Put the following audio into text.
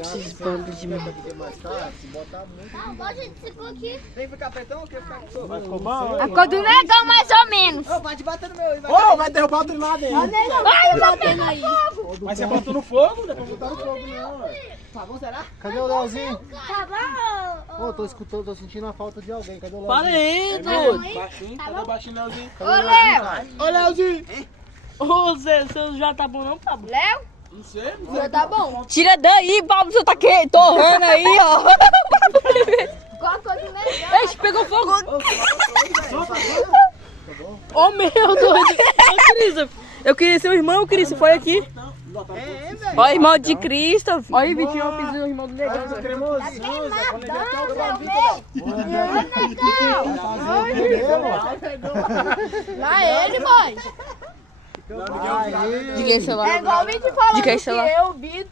Esses bandos de merda. Vem ficar pretão ou quer ficar com soco? Vai ficou bom? A cor do negão, mais ou menos. Ô, vai te bater no meu aí, vai. Ô, vai derrubar o trem lá dentro. Olha, batendo aí. Mas você botou no fogo? Depois botar no fogo, não, ué. Tá bom, será? Cadê o Leozinho? Tá bom. Ô, tô escutando, tô sentindo a falta de alguém. Cadê o Fala Leozinho? aí, doido. Baixinho, cadê o baixinho, Leozinho? Ô, Léo. Ô, Leozinho! Ô, Zé, seu já tá bom não, Pablo? Léo? Não sei, Já tá bom. Tira daí, Pablo, você tá torrando aí, ó. Qual a cor do negão? Ixi, pegou fogo. Ô, meu doido. Ô, Cristo. Eu queria ser o irmão, Cristo, foi aqui. velho. Ó, irmão de Cristo. Ó, aí, Vitinho, eu fiz o irmão do negão. Faz o cremosinho, Zé. Quando ele já quer o Lá ele, boy. De quem celular? É igual o Vitor falou De quem que celular? eu vi